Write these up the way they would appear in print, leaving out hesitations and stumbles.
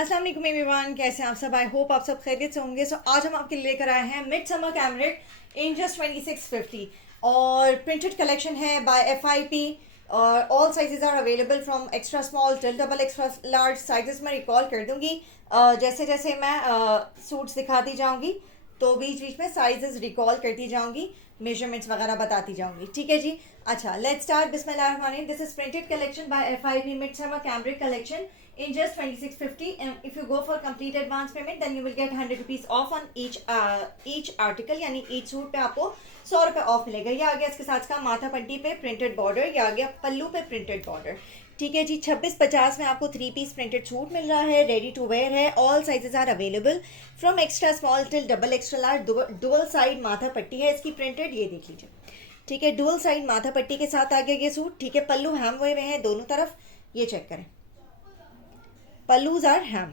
अस्सलाम वालेकुम एवरीवन, कैसे हैं आप सब? आई होप आप सब खैरियत से होंगे। आज हम आपके लिए लेकर आए हैं mid summer cambric in just 2650 और प्रिंटेड कलेक्शन है बाय FIP और all sizes are available from extra small till double extra large sizes में रिकॉल कर दूंगी। जैसे जैसे मैं सूट्स दिखाती जाऊंगी तो बीच बीच में साइजेस रिकॉल करती जाऊंगी, मेजरमेंट्स वगैरह बताती जाऊंगी। ठीक है जी। अच्छा, लेट्स स्टार्ट। बिस्मिल्लाहिर्रहमानिर्रहीम। This is printed collection bye FIP mid summer cambric collection in just 2650, and if you go for complete advance payment then you will get 100 rupees off on each article, यानी each suit पे आपको 100 रुपये of मिलेगा। ये आ गया इसके साथ का माथा पट्टी पे प्रिंटेड बॉर्डर, ये आ गया पल्लू पे प्रिंटेड बॉर्डर। ठीक है जी। 2650 में आपको 3 पीस प्रिंटेड सूट मिल रहा है, रेडी टू वेयर है। All sizes are available from extra small till double extra large. Dual side माथा पट्टी है इसकी प्रिंटेड, ये देख लीजिए। ठीक है, डुअल साइड माथा पट्टी के साथ आ गया ये सूट। ठीक है, पल्लू हैम हुए हुए हैं दोनों तरफ, ये चेक करें, पल्लूज आर हैम।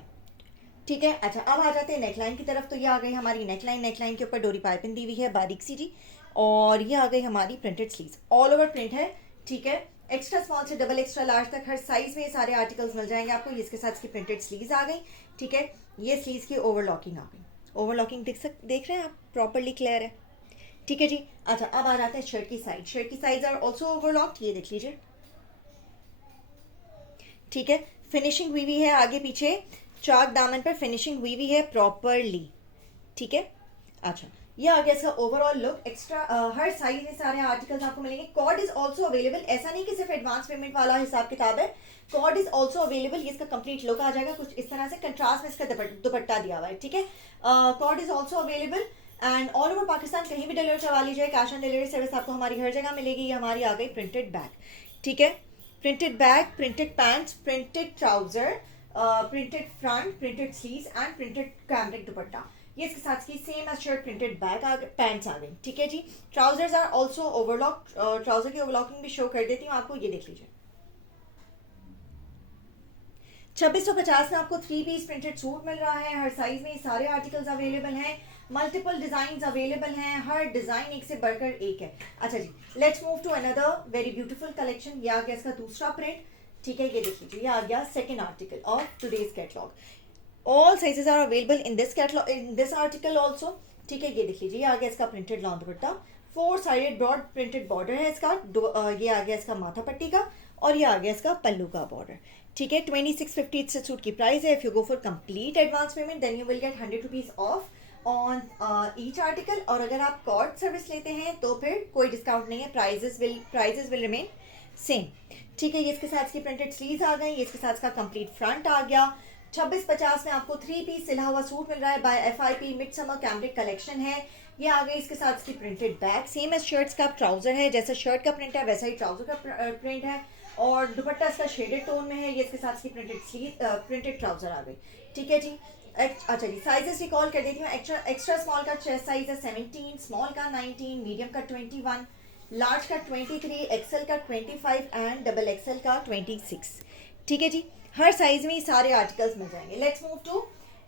ठीक है। अच्छा, अब आ जाते हैं नेकलाइन की तरफ। तो ये आ गई हमारी नेकलाइन। नेकलाइन के ऊपर डोरी पाइपिंग दी हुई है बारीक सी जी, और ये आ गई हमारी printed sleeves, all over print है। ठीक है, एक्स्ट्रा स्मॉल से डबल एक्स्ट्रा लार्ज तक हर साइज में ये सारे आर्टिकल्स मिल जाएंगे आपको। इसके साथ इसकी प्रिंटेड स्लीव्स आ गई। ठीक है, ये स्लीव्स की ओवरलॉकिंग आ गई। ओवरलॉकिंग देख रहे हैं आप, प्रॉपरली क्लियर है। ठीक है जी। अच्छा, अब आ जाते हैं शर्ट की साइड। शर्ट की साइज आर ऑल्सो ओवरलॉक्ड, ये देख लीजिए। ठीक है, फिनिशिंग हुई हुई है आगे पीछे, चाक दामन पर फिनिशिंग हुई हुई है प्रॉपरली। ठीक है। अच्छा, ये आ गया इसका ओवरऑल लुक। एक्स्ट्रा हर साइज में सारे आर्टिकल्स आपको मिलेंगे। कॉर्ड इज ऑल्सो अवेलेबल, ऐसा नहीं कि सिर्फ एडवांस पेमेंट वाला हिसाब किताब है, कॉर्ड इज ऑल्सो अवेलेबल। ये इसका कंप्लीट लुक आ जाएगा कुछ इस तरह से, कंट्रास्ट में इसका दुपट्टा दिया हुआ है। ठीक है, cord is also available and all over Pakistan कहीं भी डिलीवर करवा लीजिए, कैश ऑन डिलीवरी सर्विस आपको हमारी हर जगह मिलेगी। ये हमारी आ गई प्रिंटेड बैग। ठीक है, printed bag, printed pants, printed trouser, printed front, printed sleeves and printed cambric dupatta. ये इसके साथ की same as shirt printed bag pants आ गई। ठीक है जी। Trousers are also overlock, trouser की ओवरलॉकिंग भी शो कर देती हूँ आपको, ये देख लीजिए। 2650 में आपको 3 पीस प्रिंटेड सूट मिल रहा है, हर साइज में सारे आर्टिकल्स अवेलेबल हैं, मल्टीपल डिजाइन अवेलेबल हैं, हर डिजाइन एक से बढ़कर एक है। अच्छा जी, let's move to another very beautiful collection. ये आ गया इसका दूसरा प्रिंट। ठीक है, ये देख लीजिए, ये आ गया second article of today's catalogue. All sizes are available in this catalogue, in this article also. ठीक है, ये देख लीजिए, ये आ गया इसका printed long dupatta, 4 sided broad printed border है इसका। ये आ गया इसका माथा पट्टी का, और ये आ गया इसका पल्लू का बॉर्डर। ठीक है, 2650 से सूट की प्राइस है। If you go for complete advance payment then you will get 100 rupees off on each article, और अगर आप कॉर्ड सर्विस लेते हैं तो फिर कोई डिस्काउंट नहीं है, प्राइजेस विल रिमेन सेम। ठीक है, ये इसके साथ की प्रिंटेड स्लीव्स आ गई, ये इसके साथ का कंप्लीट फ्रंट आ गया। 2650 में आपको 3 पीस सिला हुआ सूट मिल रहा है by FIP mid summer cambric collection है। ये आ गई इसके साथ की printed bag, same as shirts का ट्राउजर है, जैसा शर्ट का प्रिंट है वैसा ही ट्राउजर का प्रिंट है, और दुपट्टा इसका शेडेड टोन में है। ये इसके साथ की प्रिंटेड स्लीव प्रिंटेड ट्राउजर आ गई। ठीक है जी। अच्छा जी, साइजेस रिकॉल कर देती हूँ। एक्स्ट्रा स्मॉल का चेस्ट साइज है 17, स्मॉल का 19, मीडियम का 21, लार्ज का 23, एक्सेल का 25 एंड डबल एक्सेल का 26। ठीक है जी, हर साइज में सारे आर्टिकल्स मिल जाएंगे। Let's move to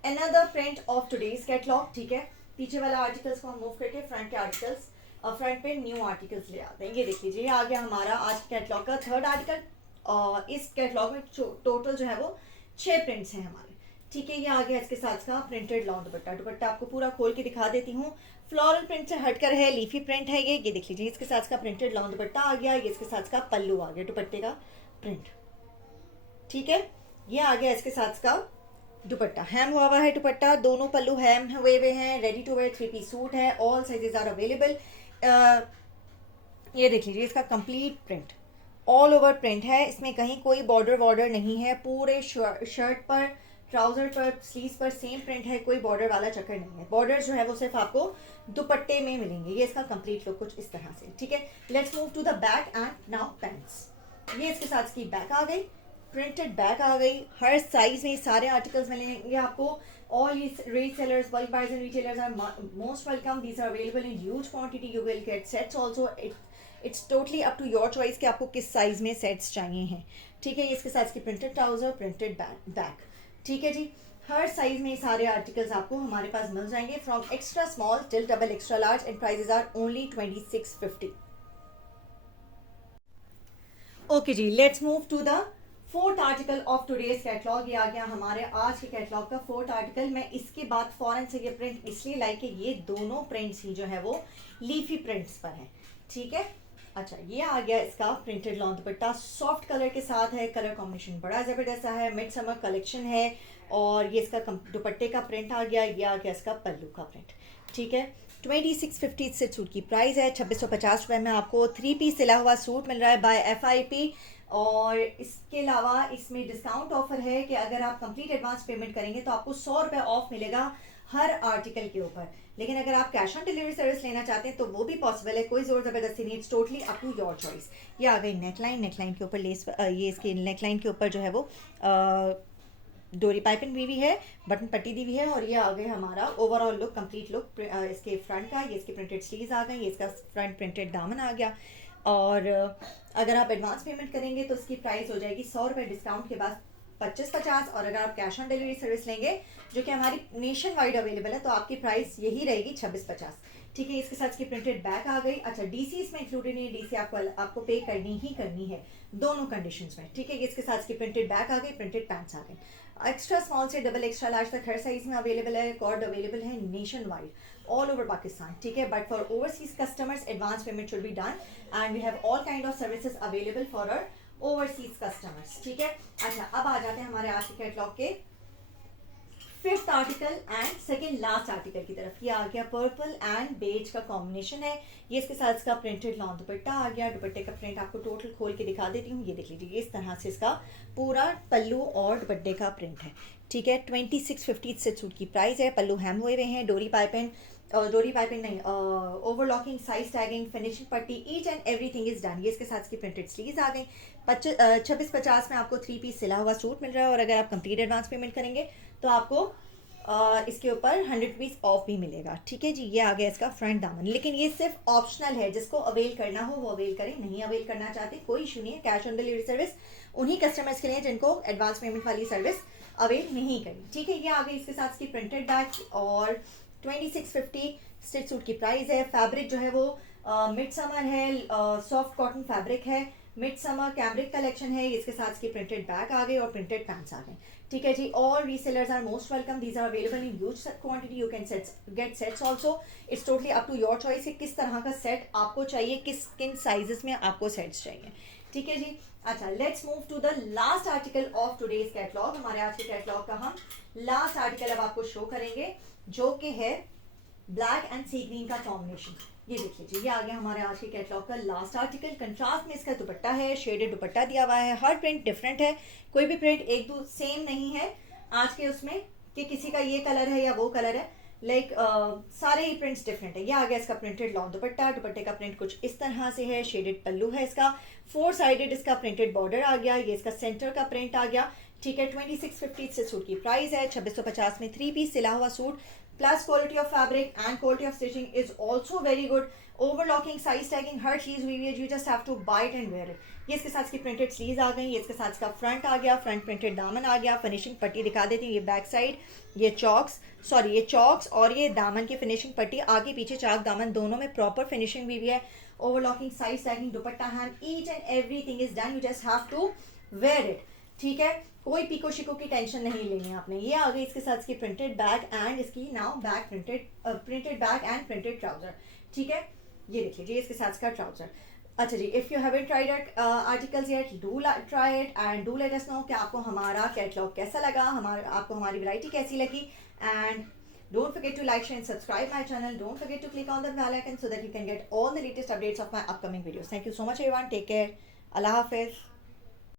another print of today's catalogue. ठीक है, पीछे वाला आर्टिकल्स को हम मूव करके फ्रंट के आर्टिकल्स, फ्रंट पे न्यू आर्टिकल्स ले आते हैं। ये देख लीजिए, ये आ गया हमारा आज कैटलॉग का थर्ड आर्टिकल, और इस कैटलॉग में टोटल जो है वो 6 प्रिंट्स हैं हमारे। ठीक है, ये आ गया इसके साथ का प्रिंटेड लॉन्ग दुपट्टा। दुपट्टा आपको पूरा खोल के दिखा देती हूँ, फ्लोरल प्रिंट से हटकर है, लीफी प्रिंट है ये देख लीजिए। इसके साथ का प्रिंटेड लॉन्ग दुपट्टा आ गया, ये इसके साथ का पल्लू आ गया, दुपट्टे का प्रिंट। ठीक है, ये आ गया इसके साथ का दुपट्टा, हैम हुआ है दुपट्टा, दोनों पल्लू हैम हुए हुए हैं, ready to wear 3 piece suit है, ऑल साइजेस आर अवेलेबल। ये देख लीजिए, इसका complete print all over print है, इसमें कहीं कोई बॉर्डर वॉर्डर नहीं है, पूरे शर्ट पर, ट्राउजर पर, स्लीव्स पर सेम प्रिंट है, कोई बॉर्डर वाला चक्कर नहीं है। बॉर्डर जो है वो सिर्फ आपको दुपट्टे में मिलेंगे। ये इसका कंप्लीट लुक कुछ इस तरह से। ठीक है, let's move to the back end now pants. ये इसके साथ की बैक आ गई, प्रिंटेड बैक आ गई, हर साइज में सारे आर्टिकल्स मिलेंगे आपको। All resellers, bulk buyers and retailers are most welcome. These are available in huge quantity. You will get sets also. It's totally up to your choice कि आपको किस size में sets चाहिए हैं। ठीक है, ये इसके साथ की प्रिंटेड ट्राउजर, प्रिंटेड बैक। ठीक है जी, हर साइज में सारे आर्टिकल्स आपको हमारे पास मिल जाएंगे from extra small till double extra large and prices are only 2650। Okay जी, let's move to the fourth article of today's catalogue, ये आ गया हमारे आज के कैटलॉग का फोर्थ आर्टिकल। मैं इसके बाद फौरन से ये प्रिंट इसलिए लाइक कि ये दोनों प्रिंट्स ही जो है वो लीफी प्रिंट्स पर हैं, ठीक है। अच्छा, ये आ गया इसका प्रिंटेड लॉन्ग दुपट्टा, सॉफ्ट कलर के साथ है, कलर कॉम्बिनेशन बड़ा ज़बरदस्त है, मिड समर कलेक्शन है। और ये इसका दुपट्टे का प्रिंट आ गया, ये आ गया इसका पल्लू का प्रिंट, ठीक है। 2650 से सूट की प्राइस है, 2650 रुपये में आपको 3 पीस सिला हुआ सूट मिल रहा है बाय FIP। और इसके अलावा इसमें डिस्काउंट ऑफर है कि अगर आप कंप्लीट एडवांस पेमेंट करेंगे तो आपको 100 रुपये ऑफ मिलेगा हर आर्टिकल के ऊपर। लेकिन अगर आप कैश ऑन डिलीवरी सर्विस लेना चाहते हैं तो वो भी पॉसिबल है, कोई जोर ज़बरदस्ती नहीं, it's totally up to your choice. ये आ गई नेकलाइन, नेकलाइन के ऊपर लेस, ये इसकी नेकलाइन के ऊपर जो है वो डोरी पाइपिंग भी है, बटन पट्टी दी हुई है। और ये आ गई हमारा ओवरऑल लुक, कंप्लीट लुक इसके फ्रंट का। ये इसके प्रिंटेड स्लीव्स आ गए, ये इसका फ्रंट प्रिंटेड दामन आ गया। और अगर आप एडवांस पेमेंट करेंगे तो इसकी प्राइस हो जाएगी 100 रुपये डिस्काउंट के बाद 2550। और अगर आप कैश ऑन डिलीवरी सर्विस लेंगे जो कि हमारी नेशन वाइड अवेलेबल है तो आपकी प्राइस यही रहेगी 2650, ठीक है। इसके साथ इसकी प्रिंटेड बैक आ गई। अच्छा, DC इसमें इंक्लूडेड नहीं है, DC आपको पे करनी ही करनी है दोनों कंडीशंस में, ठीक है। इसके साथ इसकी प्रिंटेड बैक आ गई, प्रिंटेड पैंट्स आ गए। एक्स्ट्रा स्मॉल से डबल एक्स्ट्रा लार्ज तक हर साइज में अवेलेबल है, कॉर्ड अवेलेबल है nationwide all over Pakistan, ठीक है। But for overseas customers advance payment should be done and we have all kind of services available for our overseas customers, ठीक है। अच्छा, अब आ जाते हैं हमारे आज के कैटलॉग के fifth article and second last article की तरफ। ये आ गया पर्पल एंड बेज का कॉम्बिनेशन है, ये इसके साथ इसका प्रिंटेड लॉन्ग दुपट्टा आ गया। दुपट्टे का प्रिंट आपको टोटल खोल के दिखा देती हूँ, ये देख लीजिए, इस तरह से इसका पूरा पल्लू और दुपट्टे का प्रिंट है, ठीक है। 2650 से सूट की प्राइस है। पल्लू हैम हुए हैं, डोरी पाइपिंग नहीं, ओवरलॉकिंग, साइज टैगिंग, फिनिशिंग पट्टी, each and everything is done. ये इसके साथ इसकी प्रिंटेड स्लीव्स आ गई। 2650 में आपको 3 पीस सिला हुआ सूट मिल रहा है। और अगर आप कंप्लीट एडवांस पेमेंट करेंगे तो आपको इसके ऊपर 100 रुपीज़ ऑफ भी मिलेगा, ठीक है जी। ये आ गया इसका फ्रंट दामन, लेकिन ये सिर्फ ऑप्शनल है, जिसको अवेल करना हो वो अवेल करें, नहीं अवेल करना चाहते कोई इशू नहीं है। कैश ऑन डिलीवरी सर्विस उन्हीं कस्टमर्स के लिए जिनको एडवांस पेमेंट वाली सर्विस अवेल नहीं करी, ठीक है। ये आ गई इसके साथ इसकी प्रिंटेड बैग और 2650 स्टिच सूट की प्राइस है। फैब्रिक जो है वो मिड समर है, सॉफ्ट कॉटन फैब्रिक है, मिड समर कैमरिक कलेक्शन है। इसके साथ इसकी प्रिंटेड बैग आ गई और प्रिंटेड पैंट्स आ गए, ठीक है जी। और resellers are most welcome, these are available in huge quantity, you can get sets also. It's totally up to your choice कि किस तरह का सेट आपको चाहिए, किन साइजेस में आपको सेट्स चाहिए, ठीक है जी। अच्छा, let's move to the last article of today's catalogue. हमारे आज के कैटलॉग का हम लास्ट आर्टिकल अब आपको शो करेंगे जो कि है ब्लैक एंड सी ग्रीन का कॉम्बिनेशन। ये देख लीजिए, ये आ गया हमारे आज के कैटलॉग का लास्ट आर्टिकल। कंट्रास्ट में इसका दुपट्टा है, शेडेड दुपट्टा दिया हुआ है। हर प्रिंट डिफरेंट है, कोई भी प्रिंट एक दो सेम नहीं है आज के उसमें कि किसी का ये कलर है या वो कलर है, लाइक सारे ही प्रिंट्स डिफरेंट है। ये आ गया इसका प्रिंटेड लॉन्ग दुपट्टा, दुपट्टे का प्रिंट कुछ इस तरह से है, शेडेड पल्लू है इसका, 4 साइडेड इसका प्रिंटेड बॉर्डर आ गया, ये इसका सेंटर का प्रिंट आ गया, ठीक है। 2650 से सूट की प्राइस है। 2650 में 3 पीस सिला हुआ suit plus quality of fabric and quality of stitching is also very good. Overlocking, size tagging, हर चीज हुई है, you just have to buy it and wear it. ये इसके साथ इसकी प्रिंटेड स्लीव्स आ गई, ये इसके साथ इसका फ्रंट आ गया, फ्रंट प्रिंटेड दामन आ गया। फिनिशिंग पट्टी दिखा देती हूँ, ये बैक साइड, ये चॉक्स और ये दामन की फिनिशिंग पट्टी, आगे पीछे चाक दामन दोनों में प्रॉपर फिनिशिंग भी है। Overlocking, size tagging, dupatta hem, each and everything is done, you just have to wear it, ठीक है। कोई पीको शिको की टेंशन नहीं लेनी है आपने। ये आ गई इसके साथ इसकी प्रिंटेड बैग एंड इसकी now back printed bag and printed trouser, ठीक है। ये देख लीजिए, इसके साथ इसका ट्राउजर। अच्छा जी, if you haven't tried articles yet, do try it and do let us know कि आपको हमारा कैटलॉग कैसा लगा, आपको हमारी वैरायटी कैसी लगी। And don't forget to like, share and subscribe my channel. Don't forget to click on the bell icon so that you can get all the latest updates of my upcoming videos. Thank you so much everyone. Take care. Allah Hafiz.